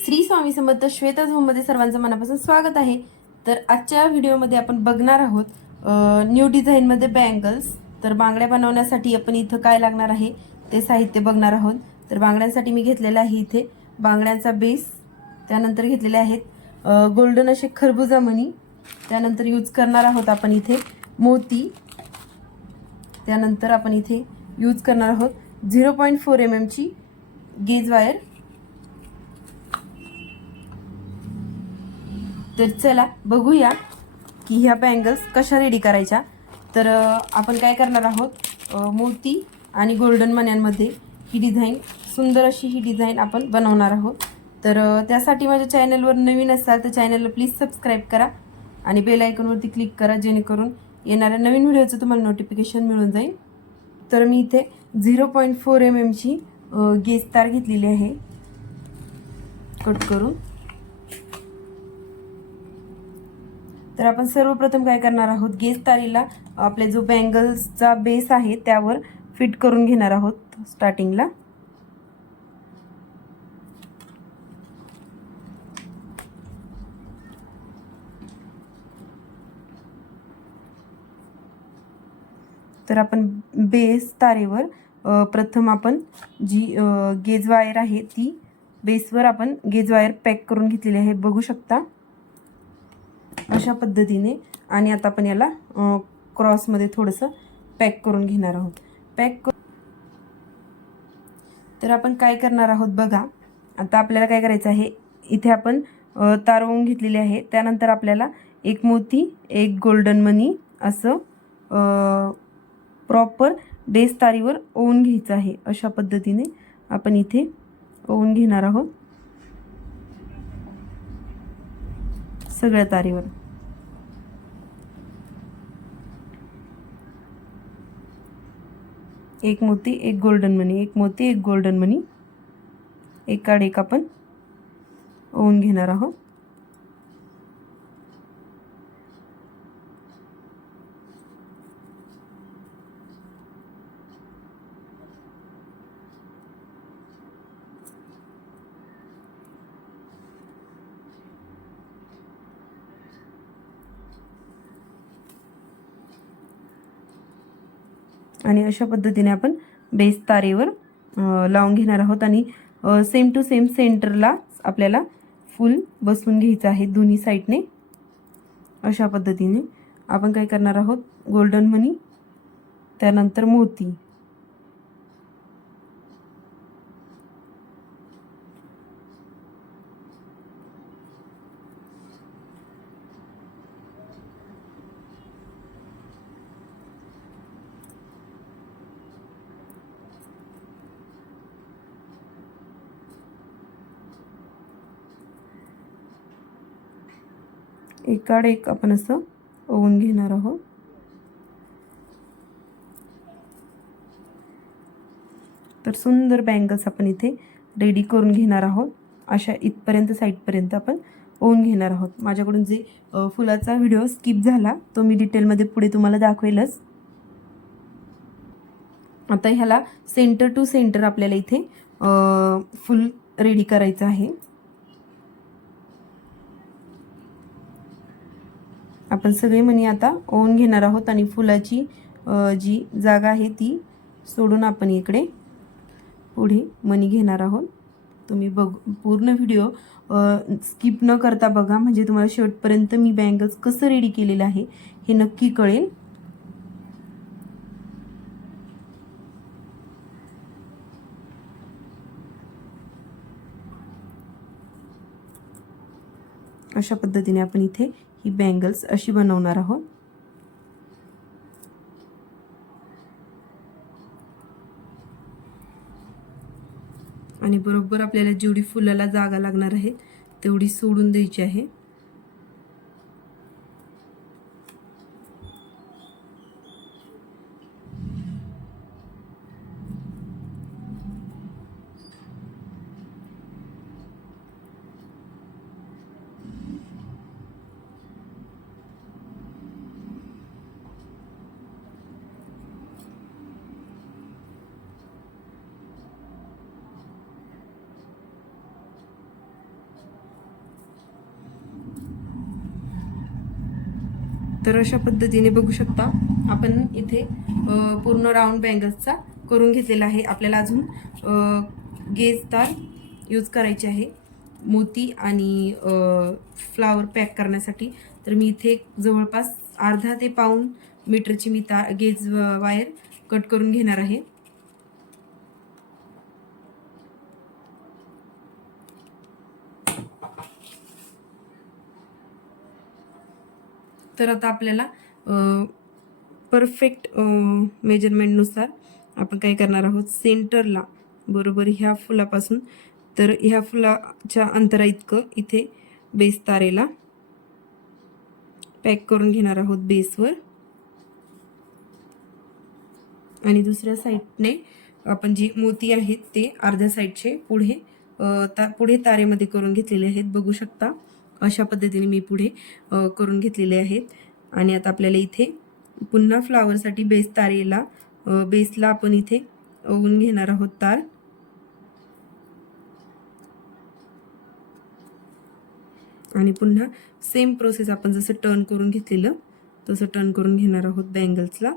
श्री स्वामी समर्थ श्वेता झोममध्ये सर्वांचं मनापासून स्वागत आहे। तर आजच्या व्हिडिओमध्ये आपण बघणार आहोत न्यू डिझाईनमध्ये बँगल्स। तर बांगड्या बनवण्यासाठी आपण इथं काय लागणार आहे ते साहित्य बघणार आहोत। तर बांगड्यांसाठी मी घेतलेला आहे इथे बांगड्यांचा बेस, त्यानंतर घेतलेले आहेत गोल्डन असे खरबुजा मणी, त्यानंतर यूज करणार आहोत आपण इथे मोती, त्यानंतर आपण इथे यूज करणार आहोत 0.4 mm ची गेज वायर। तर चला बघूया की ह्या बँगल्स कशा रेडी करायच्या। तर आपण काय करणार आहोत मोती आणि गोल्डन मण्यांमध्ये ही डिझाईन, सुंदर अशी ही डिझाईन आपण बनवणार आहोत। तर त्यासाठी माझ्या चॅनलवर नवीन असाल तर चॅनलला प्लीज सबस्क्राईब करा आणि बेल आयकॉनवरती क्लिक करा, जेणेकरून येणाऱ्या नवीन व्हिडिओचं तुम्हाला नोटिफिकेशन मिळून जाईल। तर मी इथे 0.4 mm ची गेज तार घेतलेली आहे कट करून। तर आपण सर्वप्रथम काय करणार आहोत, गेज तारीला आपले जो बँगल्सचा बेस आहे त्यावर फिट करून घेणार आहोत स्टार्टिंगला। तर आपण बेस तारेवर प्रथम आपण जी गेज वायर आहे ती बेसवर आपण गेज वायर पॅक करून घेतलेली आहे, बघू शकता अशा पद्धतीने। आणि आता आपण याला क्रॉसमध्ये थोडंसं पॅक करून घेणार आहोत। तर आपण काय करणार आहोत बघा, आता आपल्याला काय करायचं आहे, इथे आपण तार ओवून घेतलेली आहे, त्यानंतर आपल्याला एक मोती एक गोल्डन मनी असं प्रॉपर बेस तारीवर ओवून घ्यायचं आहे। अशा पद्धतीने आपण इथे ओवून घेणार आहोत सगळ्या तारीवर। एक मोती एक गोल्डन मनी, एक मोती एक गोल्डन मनी, एकाड एक आपण ओवून घेणार आहोत। आणि अशा पद्धतीने आपण बेस तारेवर लावून घेणार आहोत आणि सेम टू सेम सेंटरला आपल्याला फुल बसवून घ्यायचं आहे दोन्ही साइडने। अशा पद्धतीने आपण काय करणार आहोत, गोल्डन मनी त्यानंतर मोती, एकाड एक आपण असं ओवून घेणार आहोत। तर सुंदर बँगल्स आपण इथे रेडी करून घेणार आहोत। अशा इथपर्यंत साईडपर्यंत आपण ओवून घेणार आहोत। माझ्याकडून जे फुलाचा व्हिडिओ स्किप झाला तो मी डिटेलमध्ये पुढे तुम्हाला दाखवेलच। आता ह्याला सेंटर टू सेंटर आपल्याला इथे फुल रेडी करायचं आहे। आपण सगळे मणी आता ओवून घेणार आहोत आणि फुलाची जी जागा आहे ती सोडून आपण इकडे पुढे मणी घेणार आहोत। तुम्ही पूर्ण व्हिडिओ स्किप न करता बघा, म्हणजे तुम्हाला शेवटपर्यंत मी बँगल्स कसं रेडी केलेलं आहे हे नक्की कळेल। अशा पद्धतीने आपण इथे ही बँगल्स अशी बनवणार आहोत। आणि बरोबर आपल्याला जेवढी फुलाला जागा लागणार आहे तेवढी सोडून द्यायची आहे। तर अशा पद्धतीने बघू शकता आपण इथे पूर्ण राऊंड बँगल्सचा करून घेतलेला आहे. आपल्याला अजून गेज तार यूज करायची आहे मोती आणि फ्लावर पॅक करण्यासाठी. तर मी इथे जवळपास अर्धा ते पाऊण मीटरची मी गेज वायर कट करून घेणार आहे. तर आता आपल्याला परफेक्ट मेजरमेंटनुसार आपण काय करणार आहोत, सेंटरला बरोबर ह्या फुलापासून तर ह्या फुलाच्या अंतरा इतकं इथे बेस तारेला पॅक करून घेणार आहोत बेसवर. आणि दुसऱ्या साईडने आपण जी मोती आहेत ते अर्ध्या साईडचे पुढे तारेमध्ये करून घेतलेले आहेत. बघू शकता अशा पद्धतीने मी पुढे करून घेतलेले आहेत. आणि आता आपल्याला इथे पुन्हा फ्लावरसाठी बेसला आपण इथे ओवून घेणार आहोत तार. आणि पुन्हा सेम प्रोसेस आपण जसं टर्न करून घेतलेलं तसं टर्न करून घेणार आहोत बँगल्सला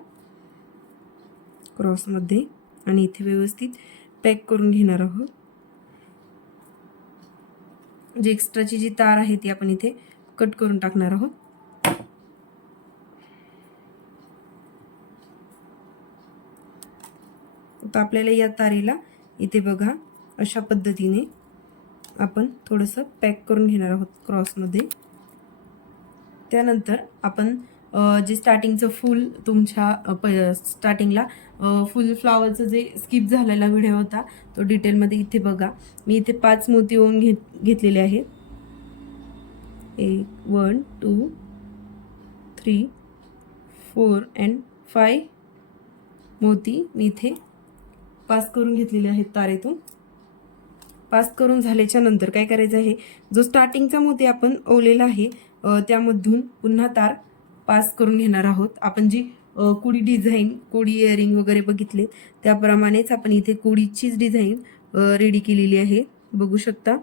क्रॉसमध्ये. आणि इथे व्यवस्थित पॅक करून घेणार आहोत. जी एक्स्ट्राची जी तार आहे ती आपण इथे कट करून टाकणार आहोत. आता आपल्याला या तारेला इथे बघा अशा पद्धतीने आपण थोडंसं पॅक करून घेणार आहोत क्रॉसमध्ये. त्यानंतर आपण जे स्टार्टिंगचं फुल तुमच्या स्टार्टिंगला फुल फ्लावरचं जे स्किप झालेला व्हिडिओ होता तो डिटेलमध्ये इथे बघा. मी इथे 5 मोती ओवून घेतलेले आहेत. 1 2 3 4 and 5 मोती मी इथे पास करून घेतलेले आहेत तारेतून. पास करून झाल्याच्या नंतर काय करायचं आहे, जो स्टार्टिंगचा मोती आपण ओवलेला आहे त्यामधून पुन्हा तार पास करून घेणार आहोत. आपण जी कुडी डिझाईन, कुडी इयरिंग वगैरे बघितले त्याप्रमाणेच आपण इथे कुडीचीच डिझाईन रेडी केलेली आहे. बघू शकता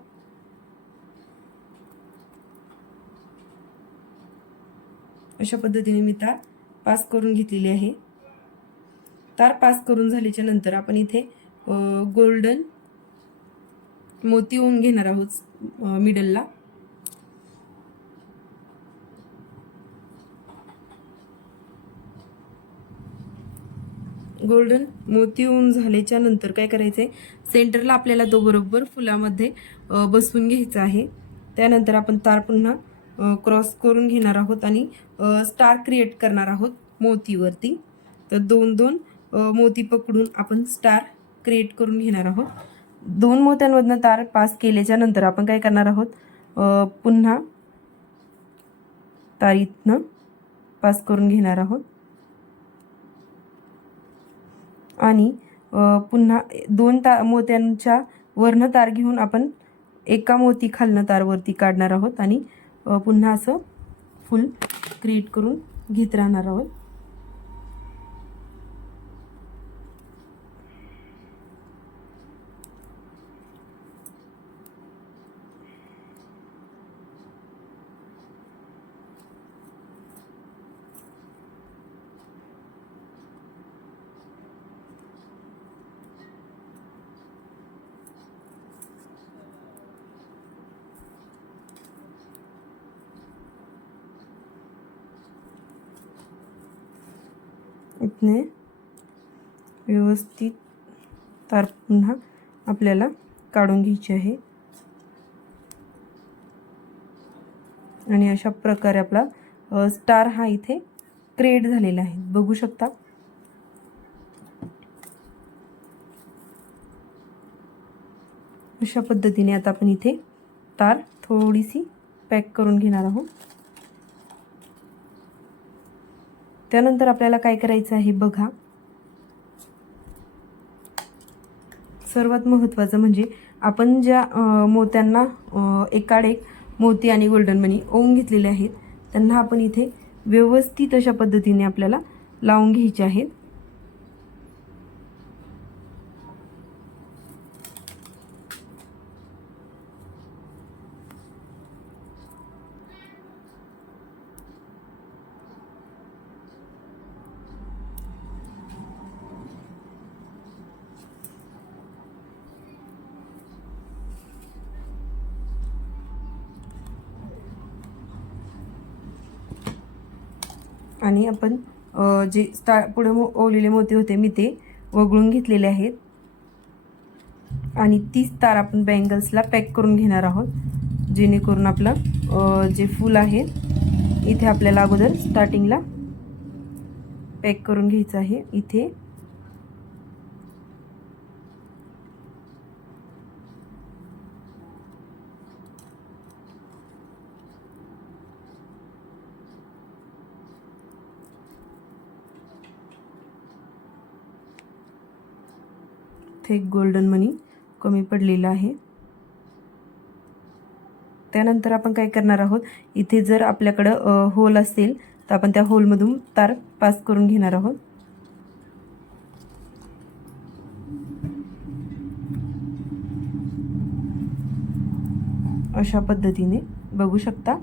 अशा पद्धतीने मी तार पास करून घेतलेली आहे. तार पास करून झाल्याच्या नंतर आपण इथे गोल्डन मोती ओवून घेणार आहोत मिडलला. गोल्डन मोती ओवून झाल्याच्या नंतर काय करायचंय, सेंटरला आपल्याला तो बरोबर फुलामध्ये बसवून घ्यायचा आहे. त्यानंतर आपण तार पुन्हा क्रॉस करून घेणार आहोत आणि स्टार क्रिएट करणार आहोत मोतीवरती. तर 2 मोती पकडून आपण स्टार क्रिएट करून घेणार आहोत. 2 मोत्यांमधनं तार पास केल्याच्या नंतर आपण काय करणार आहोत, पुन्हा तार इथनं पास करून घेणार आहोत. आणि पुन्हा 2 मोत्यांच्या वरनं तार घेऊन आपण एका मोती खालनं तार वरती काढणार आहोत आणि पुन्हा असं फुल क्रिएट करून घेत राहणार आहोत. इथने व्यवस्थित तार पुन्हा आपल्याला काढून घ्यायची आहे. आणि अशा प्रकारे आपला स्टार हा इथे क्रिएट झालेला आहे. बघू शकता अशा पद्धतीने आता आपण इथे तार थोडीशी पॅक करून घेणार आहोत. त्यानंतर आपल्याला काय करायचं आहे बघा, सर्वात महत्त्वाचं म्हणजे आपण ज्या मोत्यांना एकाड एक मोती आणि गोल्डन मनी ओवून घेतलेले आहेत त्यांना आपण इथे व्यवस्थित अशा पद्धतीने आपल्याला लावून घ्यायचे आहेत. आणि आपण जे पुढे ओवलेले मोती होते मी ते वगळून घेतलेले आहेत आणि 30 तार आपण बँगल्सला पॅक करून घेणार आहोत, जेणेकरून आपलं जे फूल आहे इथे आपल्याला अगोदर स्टार्टिंगला पॅक करून घ्यायचं आहे. इथे एक गोल्डन मनी कमी पडलेला आहे. त्यानंतर आपण काय करणार आहोत, इथे जर आपल्याकडं होल असेल तर आपण त्या होलमधून तार पास करून घेणार आहोत. अशा पद्धतीने बघू शकता.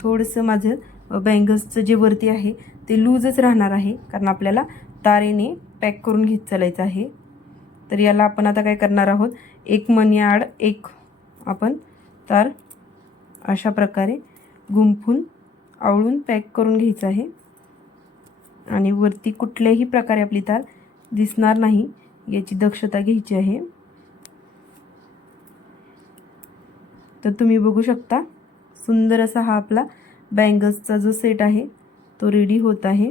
थोडंसं माझं बँगल्सचं जे वरती आहे ते लूजच राहणार आहे, कारण आपल्याला तारेने पॅक करून घेत चालायचं आहे. तर याला आपण आता काय करणार आहोत, एक मनी आड एक आपण तार अशा प्रकारे गुंफून आवळून पॅक करून घ्यायचं आहे आणि वरती कुठल्याही प्रकारे आपली तार दिसणार नाही याची दक्षता घ्यायची आहे. तर तुम्ही बघू शकता, सुंदर असा हा आपला बँगल्सचा जो सेट आहे तो रेडी होत आहे.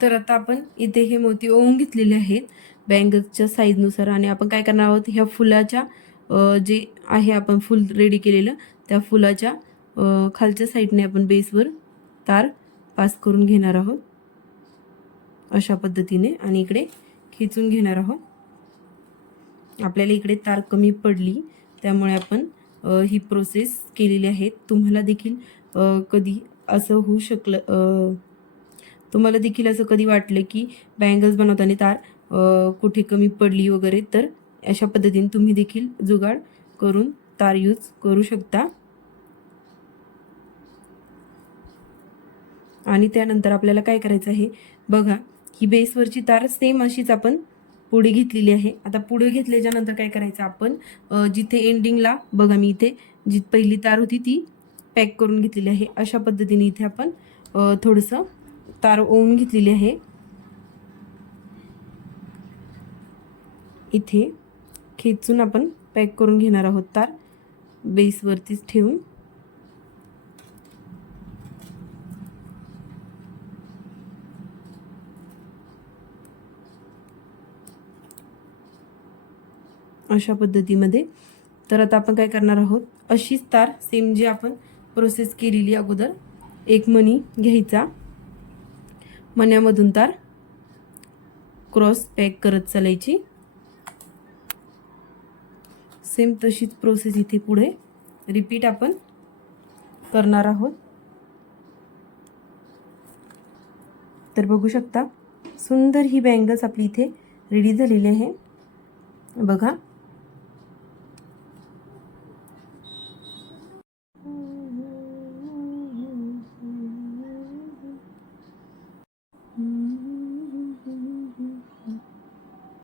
तर आता आपण इथे हे मोती ओवून घेतलेले आहेत बँगल्सच्या साईजनुसार आणि आपण काय करणार आहोत, ह्या फुलाच्या जे आहे आपण फुल रेडी केलेलं त्या फुलाच्या खालच्या साईडने आपण बेसवर तार पास करून घेणार आहोत अशा पद्धतीने आणि इकडे खिचून घेणार आहोत. आपल्याला इकडे तार कमी पडली त्यामुळे आपण ही प्रोसेस केलेली आहे. तुम्हाला देखील कधी असं होऊ शकलं, तुम्हाला देखील असं कधी वाटलं की बँगल्स बनवताना तार कुठे कमी पडली वगैरे, तर अशा पद्धतीने तुम्ही देखील जुगाड करून तार यूज करू शकता. आणि त्यानंतर आपल्याला काय करायचं आहे बघा, ही बेसवरची तार सेम अशीच आपण पुढे घेतलेली आहे. आता पुढे घेतल्याच्या नंतर काय करायचं, आपण जिथे एंडिंगला बघा मी इथे जी पहिली तार होती ती पॅक करून घेतलेली आहे. अशा पद्धतीने इथे आपण थोडंसं तार ओवून घेतलेली आहे. इथे खेचून आपण पॅक करून घेणार आहोत तार बेसवरतीच ठेवून. अशा पद्धतीमध्ये. तर आता आपण काय करणार आहोत, अशीच तार सेम जी आपण प्रोसेस केलेली अगोदर, एक मणी घ्यायचा, मण्यामधून तार क्रॉस पॅक करत चालायची. सेम तशीच प्रोसेस इथे पुढे रिपीट आपण करणार आहोत. तर बघू शकता, सुंदर ही बँगल्स आपली इथे रेडी झालेली आहे बघा.